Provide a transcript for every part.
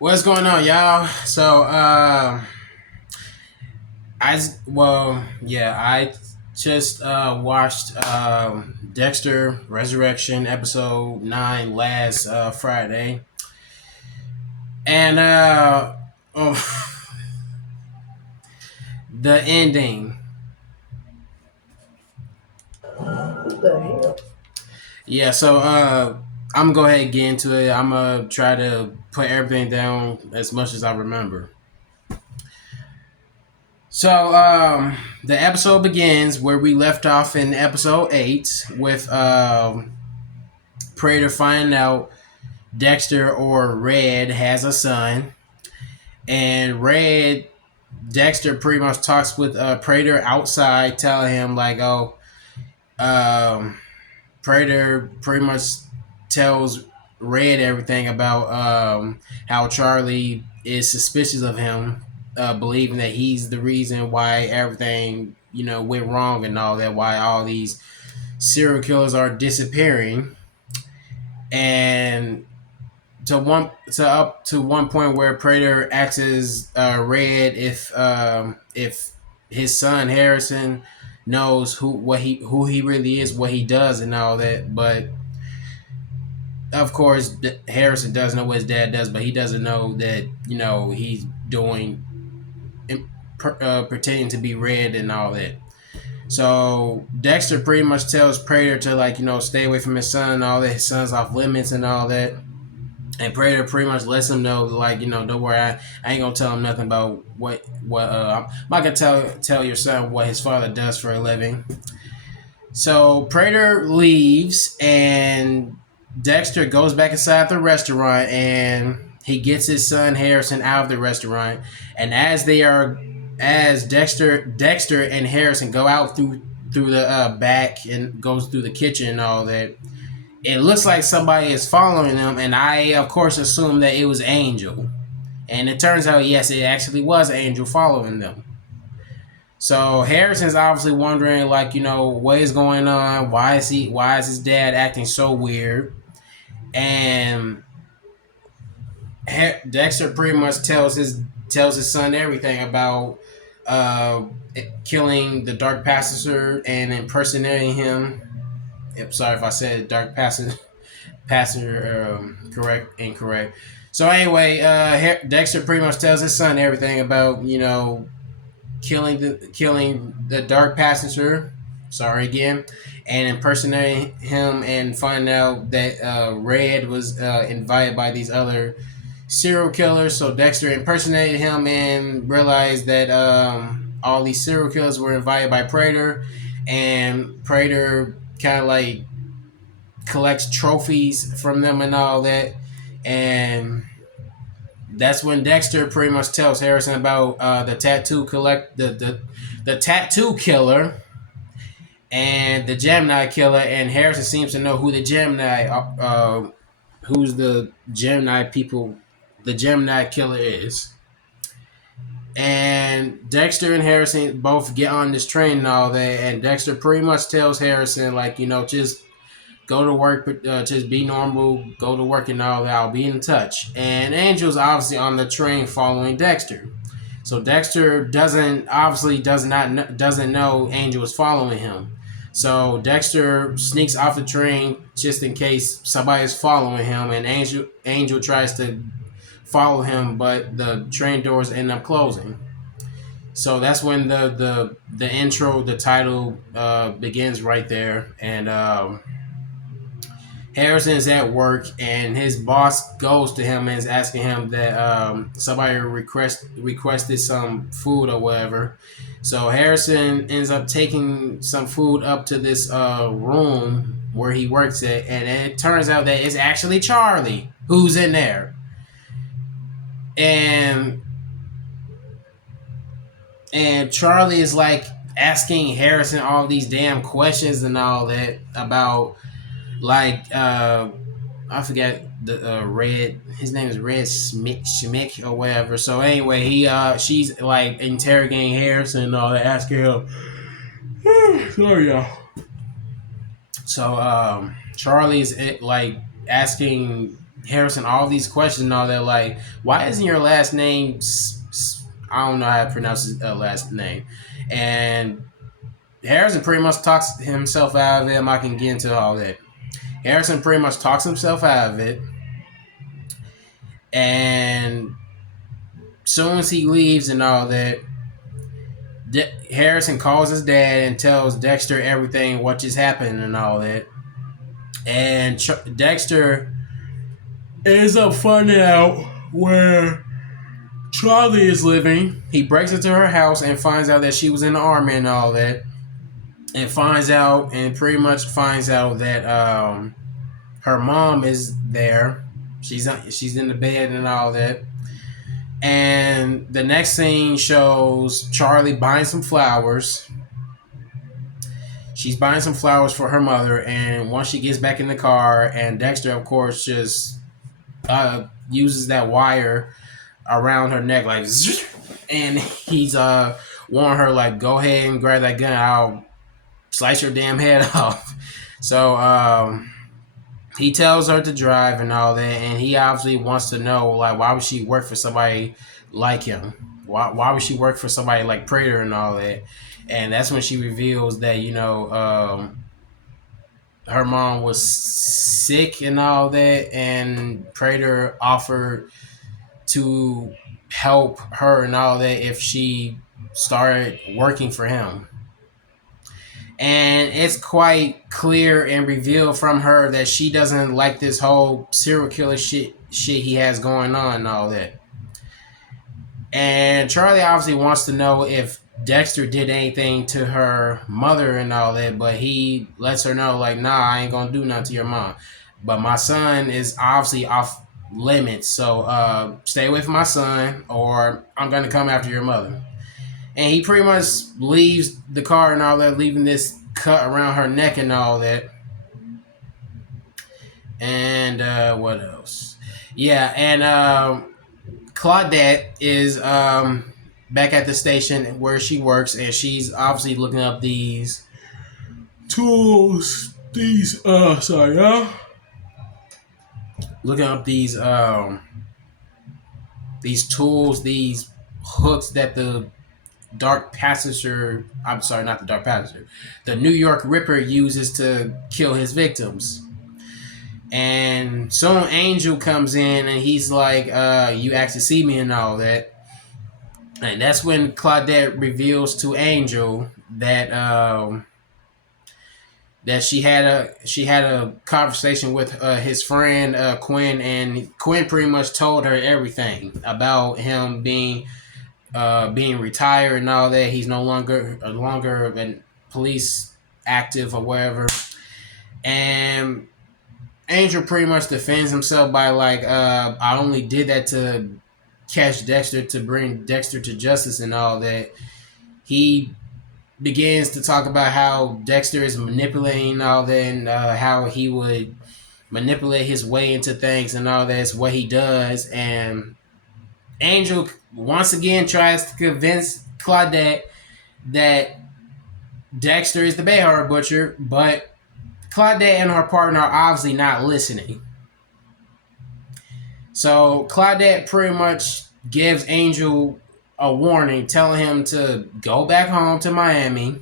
What's going on, y'all? I just watched Dexter Resurrection episode 9 last Friday, and the ending. What the hell? Yeah, I'm gonna go ahead and get into it. I'm gonna try to put everything down as much as I remember. The episode begins where we left off in episode 8 with Prater finding out Dexter or Red has a son, and Dexter pretty much talks with Prater outside, telling him like, "Oh, um, Prater pretty much tells Red everything about how Charlie is suspicious of him, believing that he's the reason why everything went wrong and all that, why all these serial killers are disappearing." And to one point where Prater asks Red if his son Harrison knows who he really is, what he does, and all that. But of course, Harrison does know what his dad does, but he doesn't know that he's doing pretending to be Red and all that. So Dexter pretty much tells Prater to stay away from his son and all that. His son's off limits and all that. And Prater pretty much lets him know, don't worry, I ain't gonna tell him nothing about I'm not gonna tell your son what his father does for a living. So Prater leaves, and Dexter goes back inside the restaurant, and he gets his son Harrison out of the restaurant. And as Dexter and Harrison go out through the back and goes through the kitchen and all that, it looks like somebody is following them, and I, of course, assumed that it was Angel. And it turns out, yes, it actually was Angel following them. So Harrison's obviously wondering, what is going on? Why is his dad acting so weird? And Dexter pretty much tells his son everything about uh, killing the Dark Passenger and impersonating him. Yep, sorry if I said Dark Passenger incorrect. So anyway, Dexter pretty much tells his son everything about killing the Dark Passenger. Sorry again, and impersonating him, and finding out that Red was invited by these other serial killers. So Dexter impersonated him and realized that all these serial killers were invited by Prater, and Prater kind of collects trophies from them and all that. And that's when Dexter pretty much tells Harrison about the tattoo killer and the Gemini killer, and Harrison seems to know who the Gemini who's the Gemini people the Gemini killer is. And Dexter and Harrison both get on this train and all that, and Dexter pretty much tells Harrison just go to work, just be normal, go to work and all that. I'll be in touch. And Angel's obviously on the train following Dexter. So Dexter doesn't know Angel is following him. So Dexter sneaks off the train just in case somebody is following him, and Angel tries to follow him, but the train doors end up closing. So that's when the intro, the title begins right there, and Harrison is at work, and his boss goes to him and is asking him that somebody requested some food or whatever. So Harrison ends up taking some food up to this room where he works at, and it turns out that it's actually Charlie who's in there. And Charlie is asking Harrison all these damn questions and all that about I forget the Red. His name is Red Schmick or whatever. So anyway, she's interrogating Harrison and all that, asking him. Sorry, y'all. So Charlie's asking Harrison all these questions and all that. Like, why isn't your last name? I don't know how to pronounce his last name. And Harrison pretty much talks himself out of it. I can get into all that. Harrison pretty much talks himself out of it. And soon as he leaves and all that, Harrison calls his dad and tells Dexter everything, what just happened and all that. And Dexter ends up finding out where Charlie is living. He breaks into her house and finds out that she was in the army and all that. And pretty much finds out that her mom is there. She's in the bed and all that. And the next scene shows Charlie buying some flowers. She's buying some flowers for her mother, and once she gets back in the car, and Dexter, of course, just uses that wire around her neck, like, and he's warning her, like, go ahead and grab that gun. I'll slice your damn head off. So he tells her to drive and all that, and he obviously wants to know, like, why would she work for somebody like him? Why would she work for somebody like Prater and all that? And that's when she reveals that, her mom was sick and all that, and Prater offered to help her and all that if she started working for him. And it's quite clear and revealed from her that she doesn't like this whole serial killer shit he has going on and all that. And Charlie obviously wants to know if Dexter did anything to her mother and all that, but he lets her know, like, nah, I ain't gonna do nothing to your mom. But my son is obviously off limits, so stay away from my son, or I'm gonna come after your mother. And he pretty much leaves the car and all that, leaving this cut around her neck and all that. And what else? Yeah, and Claudette is back at the station where she works, and she's obviously looking up these tools. Looking up these tools, these hooks that the Dark Passenger, I'm sorry, not the Dark Passenger, the New York Ripper uses to kill his victims. And soon Angel comes in and he's like, you asked to see me and all that. And that's when Claudette reveals to Angel that that she had a conversation with his friend Quinn, and Quinn pretty much told her everything about him being retired and all that. He's no longer a police active or whatever. And Angel pretty much defends himself by, like, I only did that to catch Dexter, to bring Dexter to justice and all that. He begins to talk about how Dexter is manipulating all that, and how he would manipulate his way into things and all that's what he does. And Angel once again tries to convince Claudette that Dexter is the Bayhard Butcher, but Claudette and her partner are obviously not listening. So Claudette pretty much gives Angel a warning, telling him to go back home to Miami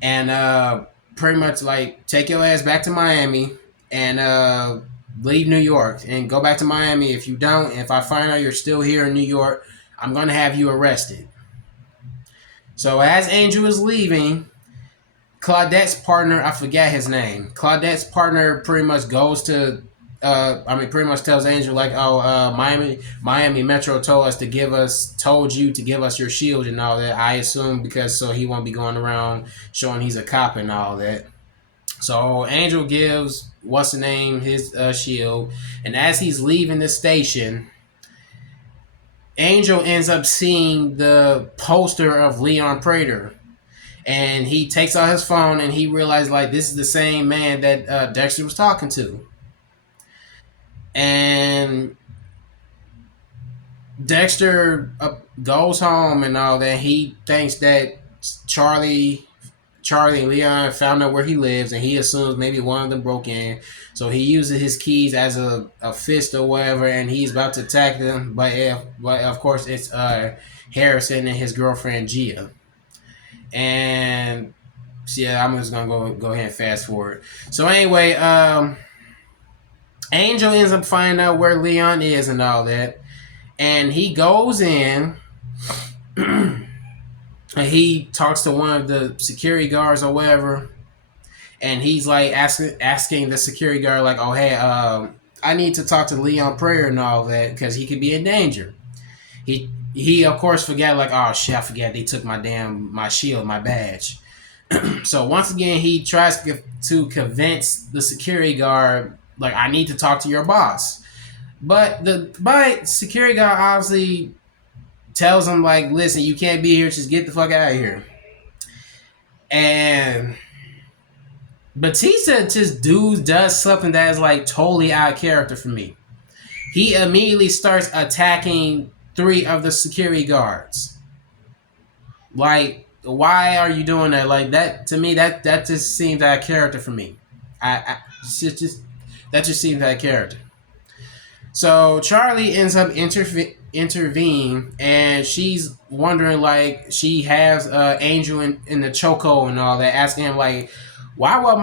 and pretty much, like, take your ass back to Miami and leave New York and go back to Miami. If you don't, if I find out you're still here in New York, I'm going to have you arrested. So as Angel is leaving, Claudette's partner, I forget his name. Claudette's partner pretty much goes to, pretty much tells Angel, like, oh, Miami Metro told you to give us your shield and all that. I assume because so he won't be going around showing he's a cop and all that. So Angel gives what's the name his shield, and as he's leaving the station, Angel ends up seeing the poster of Leon Prater. And he takes out his phone and he realizes, like, this is the same man that Dexter was talking to. And Dexter goes home and all that. He thinks that Charlie Charlie and Leon found out where he lives, and he assumes maybe one of them broke in. So he uses his keys as a fist or whatever, and he's about to attack them. But of course, it's Harrison and his girlfriend Gia. And yeah, I'm just gonna go ahead and fast forward. So anyway, Angel ends up finding out where Leon is and all that, and he goes in. And he talks to one of the security guards or whatever, and he's like asking the security guard like, "Oh hey, I need to talk to Leon Prayer and all that because he could be in danger." He of course forgot like, "Oh shit, I forgot they took my shield, my badge." So once again, he tries to convince the security guard like, "I need to talk to your boss," but the security guard obviously tells him like, "Listen, you can't be here. Just get the fuck out of here." And Batista just does something that is like totally out of character for me. He immediately starts attacking three of the security guards. Like, why are you doing that? Like that to me, that just seems out of character for me. I just that just seems out of character. So Charlie ends up intervene, and she's wondering like she has Angel in the chokehold and all that, asking him like, why would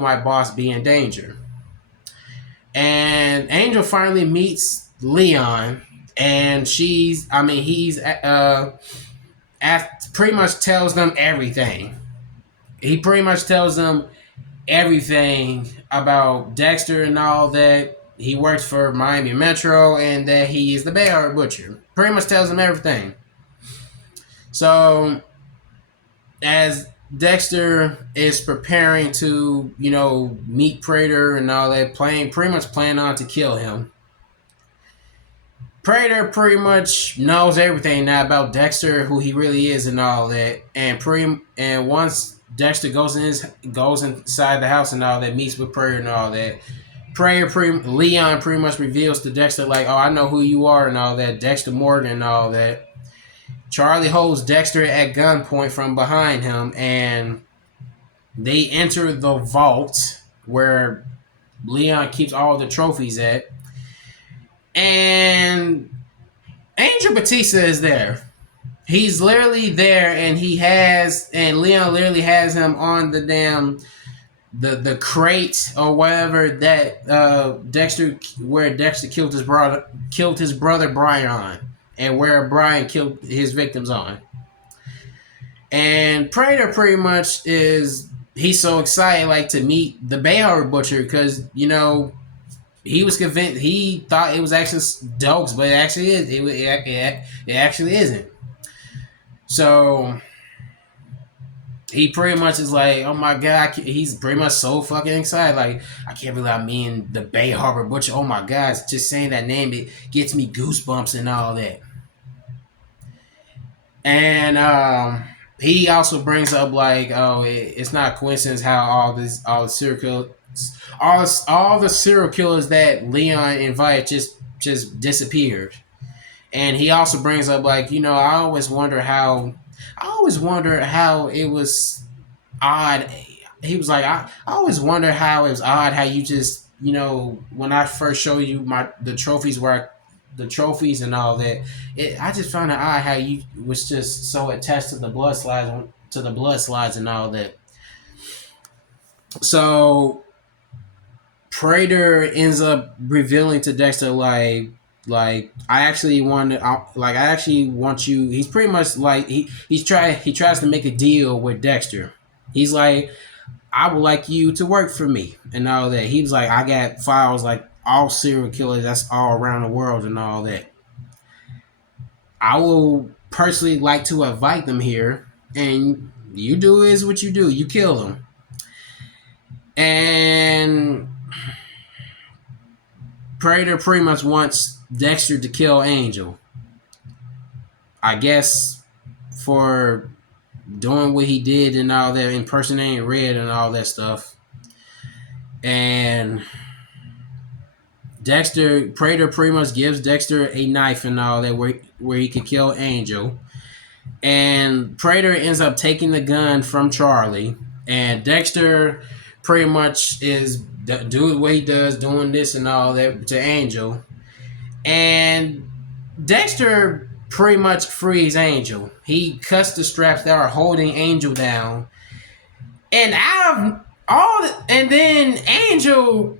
my boss be in danger? And Angel finally meets Leon, and he's pretty much tells them everything. He pretty much tells them everything about Dexter and all that. He works for Miami Metro and that he is the Bay Area Butcher. Pretty much tells them everything. So, as Dexter is preparing to, meet Prater and all that, pretty much planning on to kill him. Prater pretty much knows everything now about Dexter, who he really is, and all that. And once Dexter goes inside the house and all that, meets with Prater and all that, Leon pretty much reveals to Dexter like, "Oh, I know who you are," and all that. Dexter Morgan and all that. Charlie holds Dexter at gunpoint from behind him, and they enter the vault where Leon keeps all the trophies at. And Angel Batista is there. He's literally there, and Leon literally has him on the damn the crate or whatever that where Dexter killed his brother Brian on, and where Brian killed his victims on. And Prater pretty much he's so excited like to meet the Bay Area Butcher because he was convinced, he thought it was actually Dokes, but it actually is. It actually isn't. So he pretty much is like, "Oh my god!" He's pretty much so fucking excited. Like, "I can't believe I'm meeting the Bay Harbor Butcher. Oh my god!" Just saying that name, it gets me goosebumps and all that. And he also brings up like, "Oh, it's not a coincidence how all the serial killers that Leon invited just disappeared." And he also brings up like, I always wonder how it was odd. He was like, I always wonder how it was odd how you just, when I first showed you the trophies and all that, I just found it odd how you was just so attached to the blood slides and all that. So Prater ends up revealing to Dexter like I actually want you. He's pretty much like he tries to make a deal with Dexter. He's like, "I would like you to work for me and all that." He was like, "I got files like all serial killers that's all around the world and all that. I will personally like to invite them here, and you do is what you do. You kill them." And Prater pretty much wants Dexter to kill Angel. I guess for doing what he did and all that, impersonating Red and all that stuff. And Prater pretty much gives Dexter a knife and all that where he could kill Angel. and Prater ends up taking the gun from Charlie, and Dexter pretty much is doing what he does, doing this and all that to Angel, and Dexter pretty much frees Angel. He cuts the straps that are holding Angel down, and out of and then Angel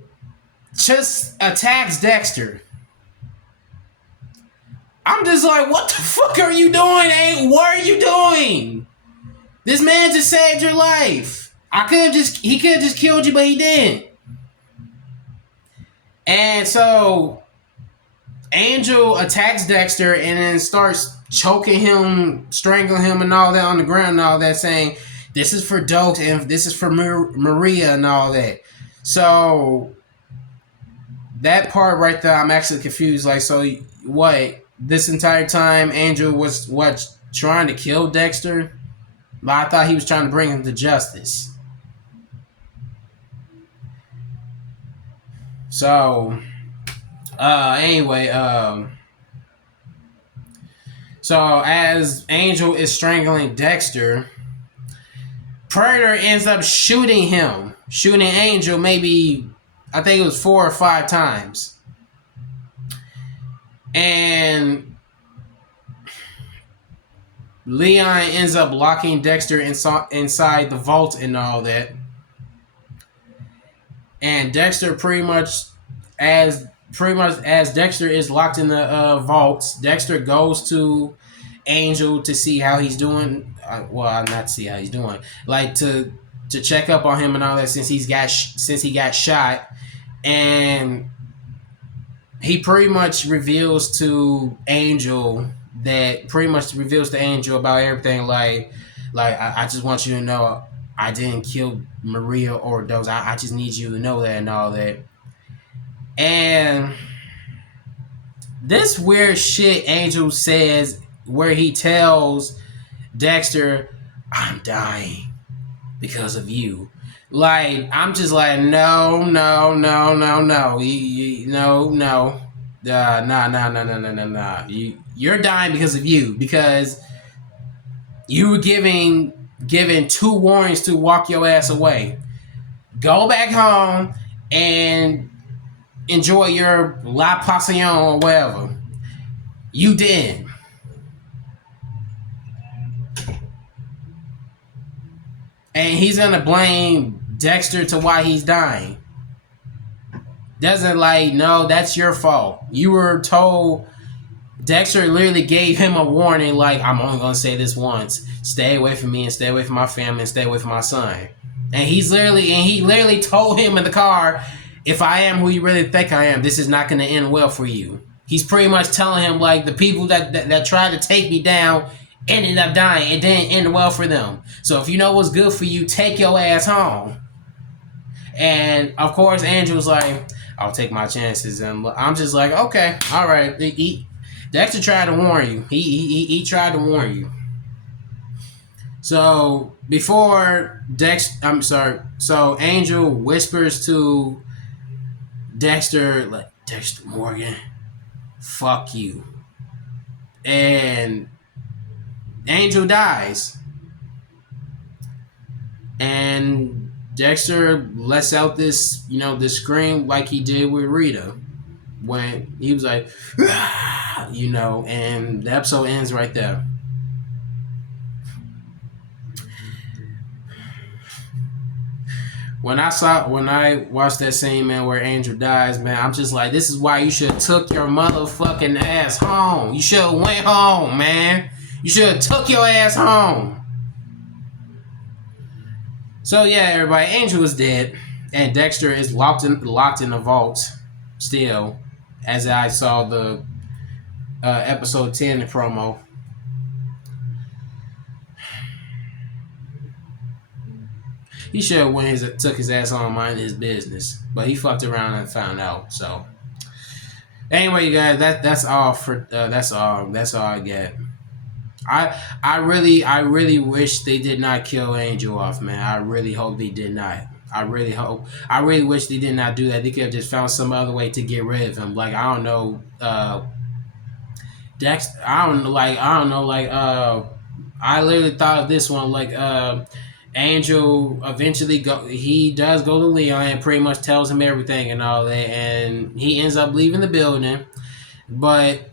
just attacks Dexter. I'm just like, what the fuck are you doing? What are you doing? This man just saved your life. He could have just killed you, but he didn't. And so Angel attacks Dexter and then starts choking him, strangling him, and all that on the ground and all that, saying, "This is for Dokes and this is for Maria and all that." So that part right there, I'm actually confused. Like, so what? This entire time, Angel was trying to kill Dexter, but I thought he was trying to bring him to justice. So, anyway, so as Angel is strangling Dexter, Predator ends up shooting Angel maybe, I think it was 4 or 5 times. And Leon ends up locking Dexter inside the vault and all that. And Dexter pretty much as Dexter is locked in the vaults, Dexter goes to Angel to see how he's doing. Well, not see how he's doing, like to check up on him and all that since he got shot, and he pretty much reveals to Angel about everything. Like I just want you to know I didn't kill Maria or Dokes. I just need you to know that and all that. And this weird shit Angel says where he tells Dexter, "I'm dying because of you." Like, I'm just like, no. Nah. You're dying because of you, because you were given 2 warnings to walk your ass away. Go back home and enjoy your La Passion or whatever. You did. And he's gonna blame Dexter to why he's dying. Doesn't like, no, that's your fault. You were told. Dexter literally gave him a warning, like, I'm only gonna say this once. Stay away from me and stay away from my family and stay away from my son. And he literally told him in the car, if I am who you really think I am, this is not gonna end well for you. He's pretty much telling him, like, the people that tried to take me down ended up dying. It didn't end well for them. So if you know what's good for you, take your ass home. And of course, Andrew's like, I'll take my chances. And I'm just like, okay, all right. Dexter tried to warn you. He tried to warn you. So before so Angel whispers to Dexter, like, Dexter Morgan, fuck you. And Angel dies. And Dexter lets out this scream like he did with Rita when he was like, and the episode ends right there. When I watched that scene, man, where Angel dies, man, I'm just like, this is why you should have took your motherfucking ass home. You should have went home, man. You should have took your ass home. So yeah, everybody, Angel is dead, and Dexter is locked in the vault still, as I saw the episode 10 promo. He should have took his ass on, minding his business, but he fucked around and found out. So anyway, you guys, that's all I get. I really wish they did not kill Angel off, man. I really hope they did not. I really wish they did not do that. They could have just found some other way to get rid of him. Like, I don't know, I literally thought of this one like Angel eventually he does go to Leon and pretty much tells him everything and all that, and he ends up leaving the building, but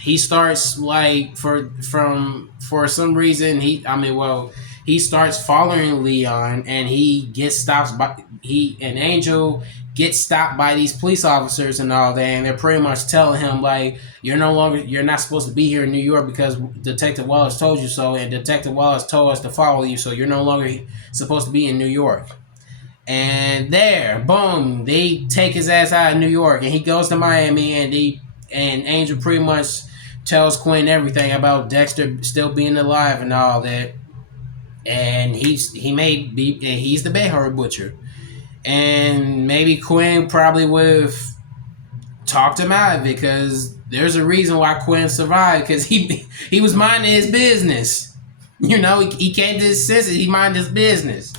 he starts like for some reason he starts following Leon, and he gets stopped by he and Angel gets stopped by these police officers and all that, and they're pretty much telling him like you're not supposed to be here in New York because Detective Wallace told you so, and Detective Wallace told us to follow you, so you're no longer supposed to be in New York. And there, boom, they take his ass out of New York, and he goes to Miami, and Angel pretty much tells Quinn everything about Dexter still being alive and all that. And he's the Behar butcher, and maybe Quinn probably would have talked him out of it because there's a reason why Quinn survived because he was minding his business. He came to his senses. He minded his business.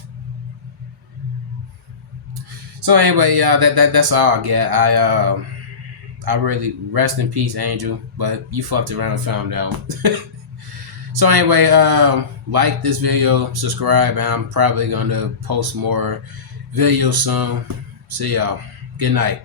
So anyway, yeah, that's all I get. I really rest in peace, Angel. But you fucked around and found out. So anyway, like this video, subscribe, and I'm probably gonna post more videos soon. See y'all. Good night.